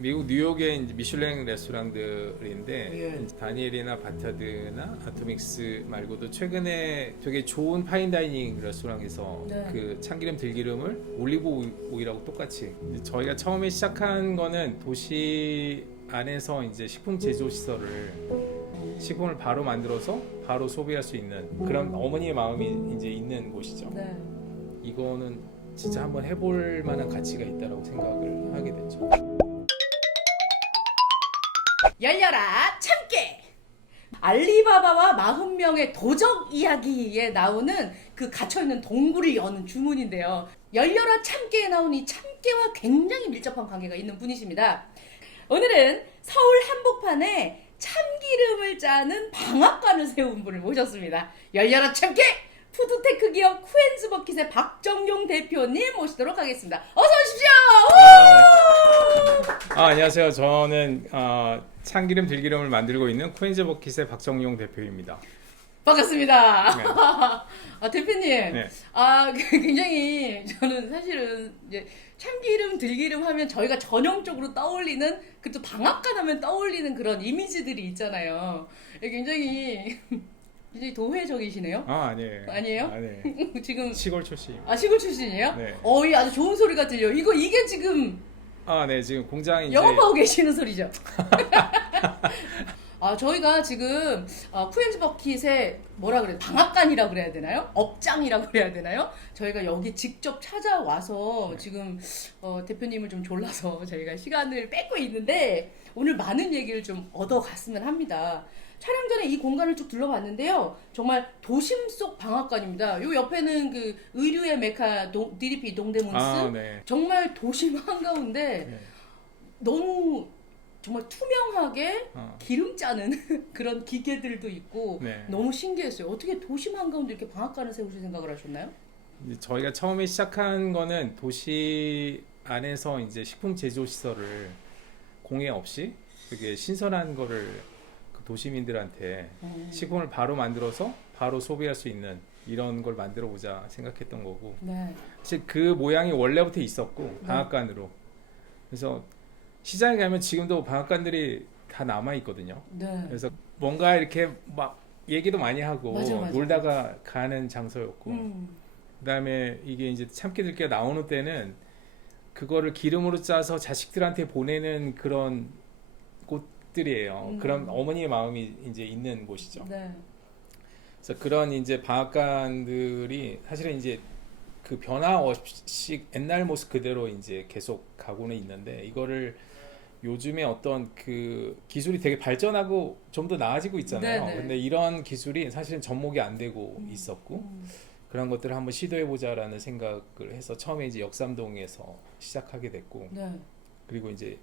미국 뉴욕의 이제 미슐랭 레스토랑들인데 예. 이제 다니엘이나 바타드나 아토믹스 말고도 최근에 되게 좋은 파인다이닝 레스토랑에서 네. 그 참기름 들기름을 올리브 오일하고 똑같이 이제 저희가 처음에 시작한 거는 도시 안에서 이제 식품 제조 시설을 식품을 바로 만들어서 바로 소비할 수 있는 그런 어머니의 마음이 이제 있는 곳이죠. 네. 이거는 진짜 한번 해볼 만한 가치가 있다라고 생각을 하게 됐죠. 열려라 참깨. 알리바바와 40명의 도적 이야기에 나오는 그 갇혀있는 동굴을 여는 주문인데요. 열려라 참깨에 나온 이 참깨와 굉장히 밀접한 관계가 있는 분이십니다. 오늘은 서울 한복판에 참기름을 짜는 방앗간을 세운 분을 모셨습니다. 열려라 참깨! 푸드테크 기업 쿠앤즈버킷의 박정용 대표님 모시도록 하겠습니다. 어서 오십시오! 안녕하세요. 저는 참기름 들기름을 만들고 있는 쿠앤즈버킷의 박정용 대표입니다. 반갑습니다. 네. 대표님, 네. 굉장히 저는 사실은 이제 참기름, 들기름 하면 저희가 전형적으로 떠올리는 그또 방앗간 하면 떠올리는 그런 이미지들이 있잖아요. 굉장히 도회적이시네요. 아니에요. 아니에요? 네. 지금 시골 출신. 시골 출신이에요? 네. 이 아주 좋은 소리가 들려. 이게 지금 네. 지금 공장이 영업하고 계시는 소리죠. 저희가 지금 쿠앤즈버킷의 뭐라 그래요? 방앗간이라고 그래야 되나요? 업장이라고 그래야 되나요? 저희가 여기 직접 찾아와서 지금 대표님을 좀 졸라서 저희가 시간을 뺏고 있는데 오늘 많은 얘기를 좀 얻어갔으면 합니다. 촬영 전에 이 공간을 쭉 둘러봤는데요. 정말 도심 속 방앗간입니다. 요 옆에는 그 의류의 메카 DDP 동대문스. 네. 정말 도심 한가운데 네. 너무 정말 투명하게 기름 짜는 그런 기계들도 있고 네. 너무 신기했어요. 어떻게 도심 한가운데 이렇게 방앗간을 세우실 생각을 하셨나요? 이제 저희가 처음에 시작한 거는 도시 안에서 이제 식품 제조 시설을 공해 없이 되게 신선한 거를 그 도시민들한테 식품을 바로 만들어서 바로 소비할 수 있는 이런 걸 만들어 보자 생각했던 거고. 네. 사실 그 모양이 원래부터 있었고 방앗간으로. 그래서 시장에 가면 지금도 방앗간들이 다 남아 있거든요. 네. 그래서 뭔가 이렇게 막 얘기도 많이 하고 맞아. 놀다가 가는 장소였고. 그다음에 이게 이제 참깨들기가 나오는 때는 그거를 기름으로 짜서 자식들한테 보내는 그런 곳들이에요. 그런 어머니의 마음이 이제 있는 곳이죠. 네. 그래서 그런 이제 방앗간들이 사실은 이제 그 변화 없이 옛날 모습 그대로 이제 계속 가고는 있는데 이거를 요즘에 어떤 그 기술이 되게 발전하고 좀 더 나아지고 있잖아요. 네네. 근데 이런 기술이 사실은 접목이 안 되고 있었고 그런 것들을 한번 시도해보자라는 생각을 해서 처음에 이제 역삼동에서 시작하게 됐고 네. 그리고 이제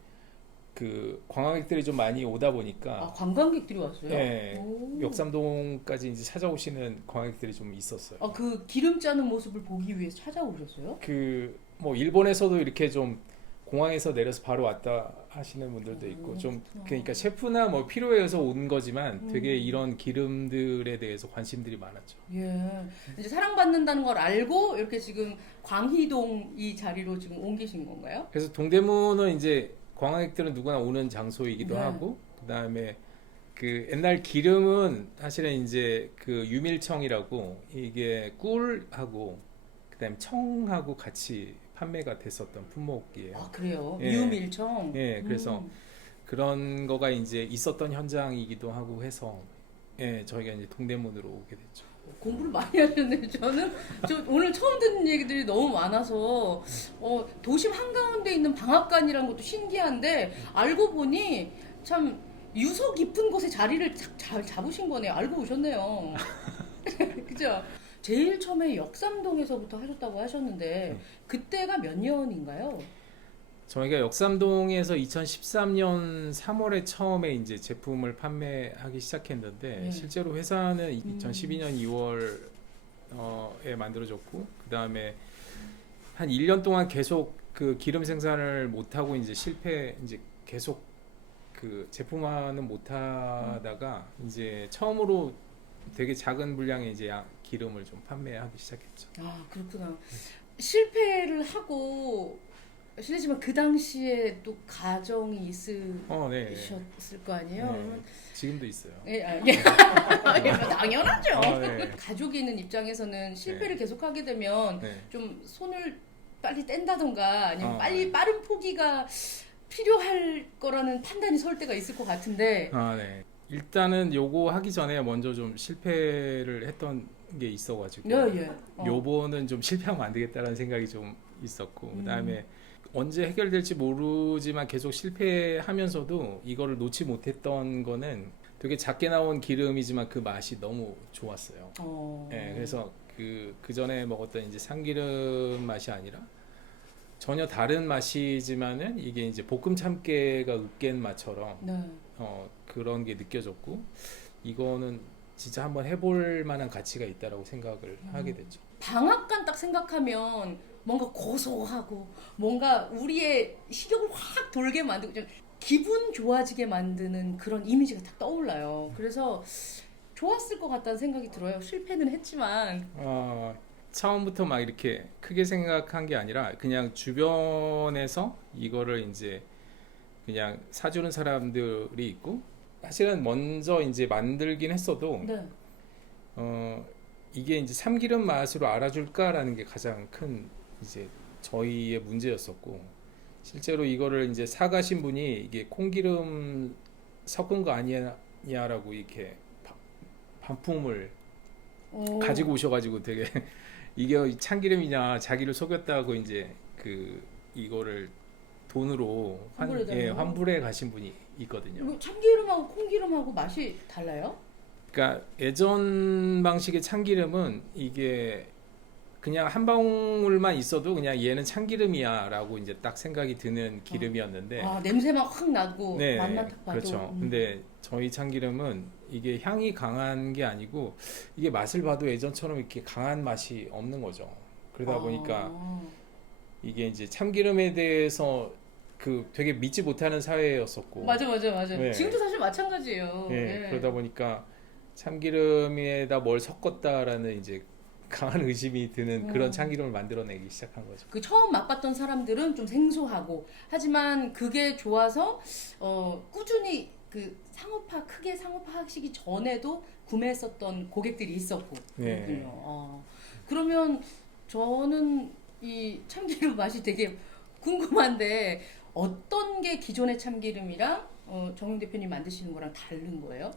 그 관광객들이 좀 많이 오다 보니까 관광객들이 왔어요? 네, 오. 역삼동까지 이제 찾아오시는 관광객들이 좀 있었어요. 그 기름 짜는 모습을 보기 위해서 찾아오셨어요? 그 뭐 일본에서도 이렇게 좀 공항에서 내려서 바로 왔다 하시는 분들도 있고 좀 그러니까 셰프나 뭐 필요에 의해서 온 거지만 되게 이런 기름들에 대해서 관심들이 많았죠. 예. 이제 사랑받는다는 걸 알고 이렇게 지금 광희동 이 자리로 지금 옮기신 건가요? 그래서 동대문은 이제 관광객들은 누구나 오는 장소이기도 네. 하고 그다음에 그 옛날 기름은 사실은 이제 그 유밀청이라고 이게 꿀하고 그다음에 청하고 같이 판매가 됐었던 품목이에요. 그래요? 예. 유밀청? 예, 그래서 그런 거가 이제 있었던 현장이기도 하고 해서 저희가 이제 동대문으로 오게 됐죠. 공부를 많이 하셨네요. 저 오늘 처음 듣는 얘기들이 너무 많아서 도심 한가운데 있는 방앗간이라는 것도 신기한데 알고 보니 참 유서 깊은 곳에 자리를 잘 잡으신 거네요. 알고 오셨네요. 그죠? 제일 처음에 역삼동에서부터 하셨다고 하셨는데 그때가 몇 년인가요? 저희가 역삼동에서 2013년 3월에 처음에 이제 제품을 판매하기 시작했는데 실제로 회사는 2012년 2월에 만들어졌고 그 다음에 한 1년 동안 계속 그 기름 생산을 못 하고 이제 이제 계속 그 제품화는 못 하다가 이제 처음으로 되게 작은 분량의 이제 기름을 좀 판매하기 시작했죠. 그렇구나. 실패를 하고 실례지만 그 당시에 또 가정이 네. 있으셨을 거 아니에요? 네. 그러면 지금도 있어요. 예, 예. 당연하죠. 네. 가족이 있는 입장에서는 실패를 네. 계속하게 되면 네. 좀 손을 빨리 뗀다던가 아니면 네. 빠른 포기가 필요할 거라는 판단이 설 때가 있을 것 같은데. 네. 일단은 요거 하기 전에 먼저 좀 실패를 했던 게 있어가지고 예. 요번은 좀 실패하면 안 되겠다라는 생각이 좀 있었고 그다음에 언제 해결될지 모르지만 계속 실패하면서도 이거를 놓지 못했던 거는 되게 작게 나온 기름이지만 그 맛이 너무 좋았어요. 네, 그래서 그 전에 먹었던 이제 참기름 맛이 아니라 전혀 다른 맛이지만은 이게 이제 볶음 참깨가 으깬 맛처럼 네. 그런 게 느껴졌고 이거는 진짜 한번 해볼 만한 가치가 있다라고 생각을 하게 됐죠. 방앗간 딱 생각하면 뭔가 고소하고 뭔가 우리의 식욕을 확 돌게 만들고 좀 기분 좋아지게 만드는 그런 이미지가 딱 떠올라요. 그래서 좋았을 것 같다는 생각이 들어요. 실패는 했지만. 처음부터 막 이렇게 크게 생각한 게 아니라 그냥 주변에서 이거를 이제 그냥 사주는 사람들이 있고 사실은 먼저 이제 만들긴 했어도 네. 이게 이제 참기름 맛으로 알아줄까라는 게 가장 큰 이제 저희의 문제였었고 실제로 이거를 이제 사가신 분이 이게 콩기름 섞은 거 아니냐라고 이렇게 반품을 가지고 오셔가지고 되게 이게 참기름이냐 자기를 속였다고 이제 이거를 돈으로 환불해 가신 분이 있거든요. 참기름하고 콩기름하고 맛이 달라요? 그러니까 예전 방식의 참기름은 이게 그냥 한 방울만 있어도 그냥 얘는 참기름이야라고 이제 딱 생각이 드는 기름이었는데 냄새만 확 나고 네, 맛만 딱 봐도 그렇죠. 근데 저희 참기름은 이게 향이 강한 게 아니고 이게 맛을 봐도 예전처럼 이렇게 강한 맛이 없는 거죠. 그러다 보니까 이게 이제 참기름에 대해서 되게 믿지 못하는 사회였었고 맞아. 네. 지금도 사실 마찬가지예요. 네, 그러다 보니까 참기름에다 뭘 섞었다라는 이제 강한 의심이 드는 그런 참기름을 만들어내기 시작한 거죠. 그 처음 맛봤던 사람들은 좀 생소하고 하지만 그게 좋아서 꾸준히 그 크게 상업화하시기 전에도 구매했었던 고객들이 있었고 네. 그렇군요. 그러면 저는 이 참기름 맛이 되게 궁금한데 어떤 게 기존의 참기름이랑 정용 대표님 만드시는 거랑 다른 거예요?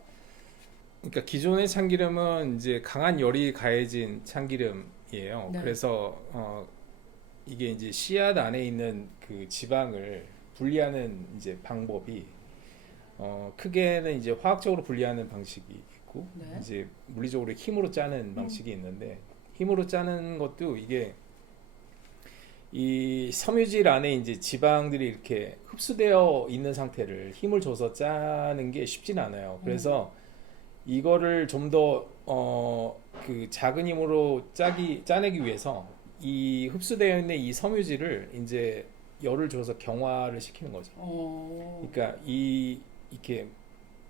그러니까 기존의 참기름은 이제 강한 열이 가해진 참기름이에요. 네. 그래서 이게 이제 씨앗 안에 있는 그 지방을 분리하는 이제 방법이 크게는 이제 화학적으로 분리하는 방식이 있고 네. 이제 물리적으로 힘으로 짜는 방식이 있는데 힘으로 짜는 것도 이게 이 섬유질 안에 이제 지방들이 이렇게 흡수되어 있는 상태를 힘을 줘서 짜는 게 쉽진 않아요. 그래서 이거를 좀 더 그 작은 힘으로 짜내기 위해서 이 흡수되어 있는 이 섬유질을 이제 열을 줘서 경화를 시키는 거죠. 그러니까 이렇게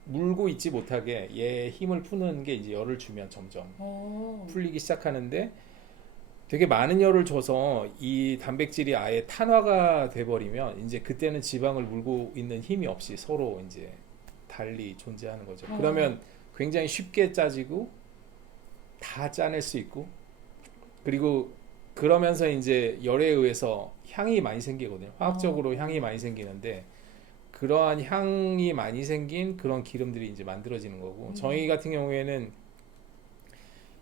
물고 있지 못하게 얘 힘을 푸는 게 이제 열을 주면 점점 풀리기 시작하는데 되게 많은 열을 줘서 이 단백질이 아예 탄화가 돼버리면 이제 그때는 지방을 물고 있는 힘이 없이 서로 이제 달리 존재하는 거죠. 그러면 굉장히 쉽게 짜지고 다 짜낼 수 있고 그리고 그러면서 이제 열에 의해서 향이 많이 생기거든요. 화학적으로 향이 많이 생기는데 그러한 향이 많이 생긴 그런 기름들이 이제 만들어지는 거고 저희 같은 경우에는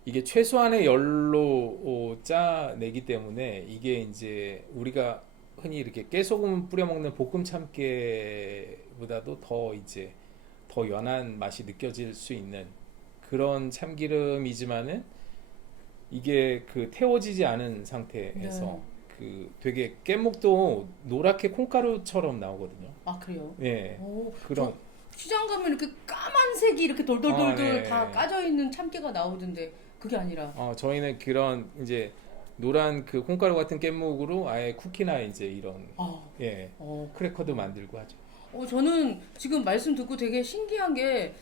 이게 최소한의 열로 짜내기 때문에 이게 이제 우리가 흔히 이렇게 깨소금 뿌려 먹는 볶음 참깨보다도 더 연한 맛이 느껴질 수 있는 그런 참기름이지만은 이게 태워지지 않은 상태에서 되게 깻목도 노랗게 콩가루처럼 나오거든요. 아 그래요? 네. 그런 시장 가면 이렇게 까만색이 이렇게 돌돌돌돌 네. 다 까져 있는 참깨가 나오던데 그게 아니라 저희는 그런 이제 노란 그 콩가루 같은 깻목으로 아예 쿠키나 이제 이런 크래커도 만들고 하죠. 저는 지금 말씀 듣고 되게 신기한 게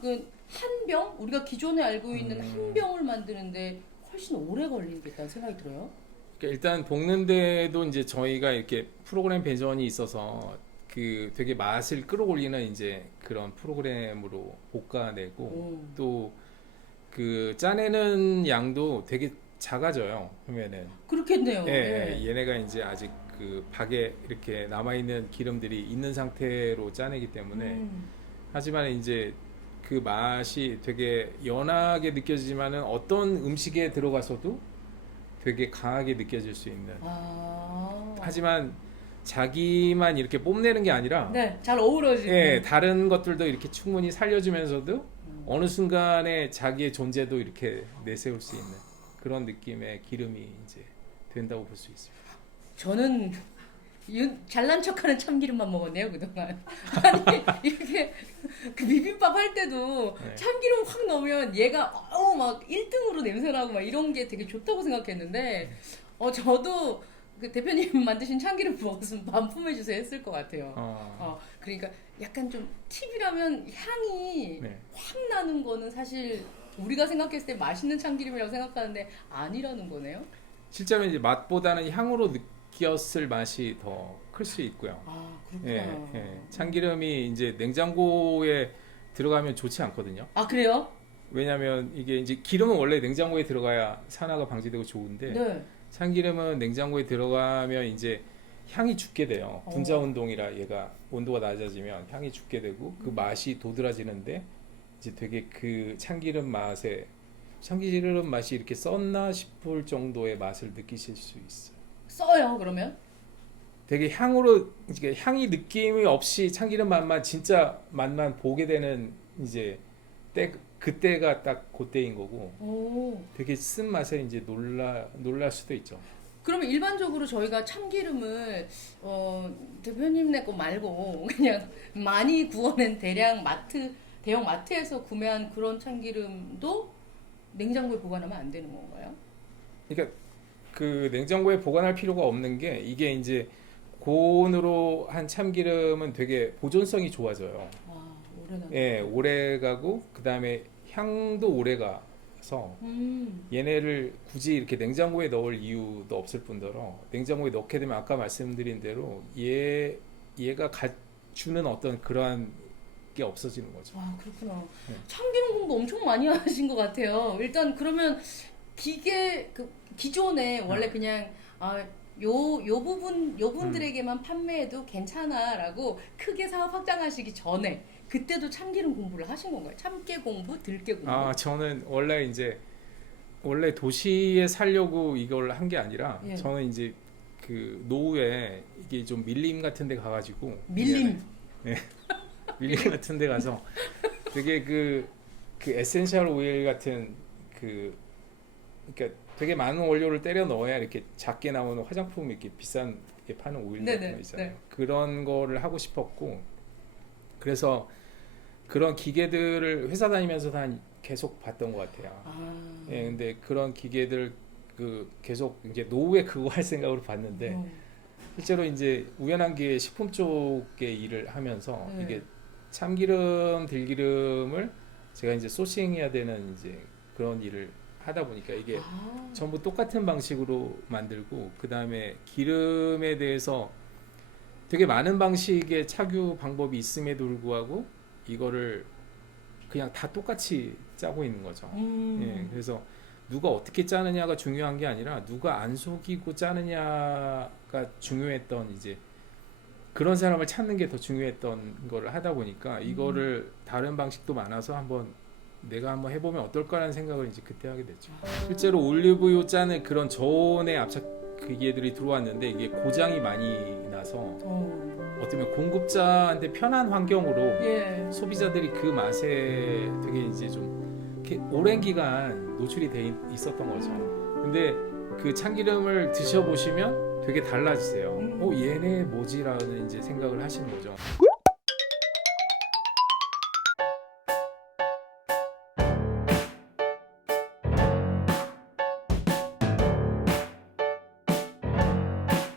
그 한 병 우리가 기존에 알고 있는 한 병을 만드는데 훨씬 오래 걸리겠다는 생각이 들어요. 그러니까 일단 볶는데도 이제 저희가 이렇게 프로그램 배전이 있어서 그 되게 맛을 끌어올리는 이제 그런 프로그램으로 볶아내고 또 그 짜내는 양도 되게 작아져요. 그러면은 그렇겠네요. 예, 얘네가 이제 아직 그 박에 이렇게 남아 있는 기름들이 있는 상태로 짜내기 때문에 하지만 이제 그 맛이 되게 연하게 느껴지지만은 어떤 음식에 들어가서도 되게 강하게 느껴질 수 있는. 하지만 자기만 이렇게 뽐내는 게 아니라 네, 잘 어우러지는. 예, 다른 것들도 이렇게 충분히 살려주면서도 어느 순간에 자기의 존재도 이렇게 내세울 수 있는 그런 느낌의 기름이 이제 된다고 볼 수 있습니다. 저는 잘난 척하는 참기름만 먹었네요 그동안. 아니 이렇게 그 비빔밥 할 때도 네. 참기름 확 넣으면 얘가 막 1등으로 냄새나고 막 이런 게 되게 좋다고 생각했는데 저도 그 대표님 만드신 참기름 먹었으면 반품해 주세요 했을 것 같아요. 그러니까 약간 좀 팁이라면 향이 네. 확 나는 거는 사실 우리가 생각했을 때 맛있는 참기름이라고 생각하는데 아니라는 거네요. 실제로 이제 맛보다는 향으로 느꼈을 맛이 더 클 수 있고요. 그렇구나. 예. 참기름이 이제 냉장고에 들어가면 좋지 않거든요. 그래요? 왜냐하면 이게 이제 기름은 원래 냉장고에 들어가야 산화가 방지되고 좋은데 네. 참기름은 냉장고에 들어가면 이제 향이 죽게 돼요. 분자 운동이라 얘가 온도가 낮아지면 향이 죽게 되고 그 맛이 도드라지는데 이제 되게 그 참기름 맛이 이렇게 썼나 싶을 정도의 맛을 느끼실 수 있어요. 써요 그러면? 되게 향으로 이게 향이 느낌이 없이 참기름 맛만 진짜 맛만 보게 되는 이제 그때가 딱 그때인 거고 되게 쓴 맛에 이제 놀랄 수도 있죠. 그러면 일반적으로 저희가 참기름을 대표님네 거 말고 그냥 많이 구워낸 대형 마트에서 구매한 그런 참기름도 냉장고에 보관하면 안 되는 건가요? 그러니까 그 냉장고에 보관할 필요가 없는 게 이게 이제 고온으로 한 참기름은 되게 보존성이 좋아져요. 예, 오래 가고 그다음에 향도 오래 가서 얘네를 굳이 이렇게 냉장고에 넣을 이유도 없을 뿐더러 냉장고에 넣게 되면 아까 말씀드린 대로 얘가 주는 어떤 그러한 게 없어지는 거죠. 그렇구나. 네. 참기름 공부 엄청 많이 하신 것 같아요. 일단 그러면 기존에 원래 그냥 요 부분들에게만 판매해도 괜찮아라고 크게 사업 확장하시기 전에 그때도 참기름 공부를 하신 건가요? 참깨 공부, 들깨 공부? 저는 원래 도시에 살려고 이걸 한 게 아니라 저는 이제 그 노후에 이게 좀 밀림 같은 데 가가지고 밀림 같은 데 가서 되게 그 에센셜 오일 같은 그러니까 되게 많은 원료를 때려 넣어야 이렇게 작게 나오는 화장품 이렇게 비싼 게 파는 오일 같은 거 있잖아요. 네. 그런 거를 하고 싶었고 그래서 그런 기계들을 회사 다니면서 계속 봤던 것 같아요. 예, 근데 그런 기계들 계속 이제 노후에 그거 할 생각으로 봤는데 실제로 이제 우연한 기회에 식품 쪽에 일을 하면서 이게 참기름, 들기름을 제가 이제 소싱해야 되는 이제 그런 일을 하다 보니까 이게 전부 똑같은 방식으로 만들고 그 다음에 기름에 대해서 되게 많은 방식의 착유 방법이 있음에도 불구하고 이거를 그냥 다 똑같이 짜고 있는 거죠. 예, 그래서 누가 어떻게 짜느냐가 중요한 게 아니라 누가 안 속이고 짜느냐가 중요했던 이제 그런 사람을 찾는 게 더 중요했던 거를 하다 보니까 이거를 다른 방식도 많아서 내가 한번 해보면 어떨까라는 생각을 이제 그때 하게 됐죠. 실제로 올리브유 짜는 그런 저온의 압착 기계들이 들어왔는데 이게 고장이 많이 나서 어떻게 보면 공급자한테 편한 환경으로 소비자들이 그 맛에 되게 이제 좀 오랜 기간 노출이 돼 있었던 거죠. 근데 그 참기름을 드셔보시면 되게 달라지세요. 얘네 뭐지라는 이제 생각을 하시는 거죠.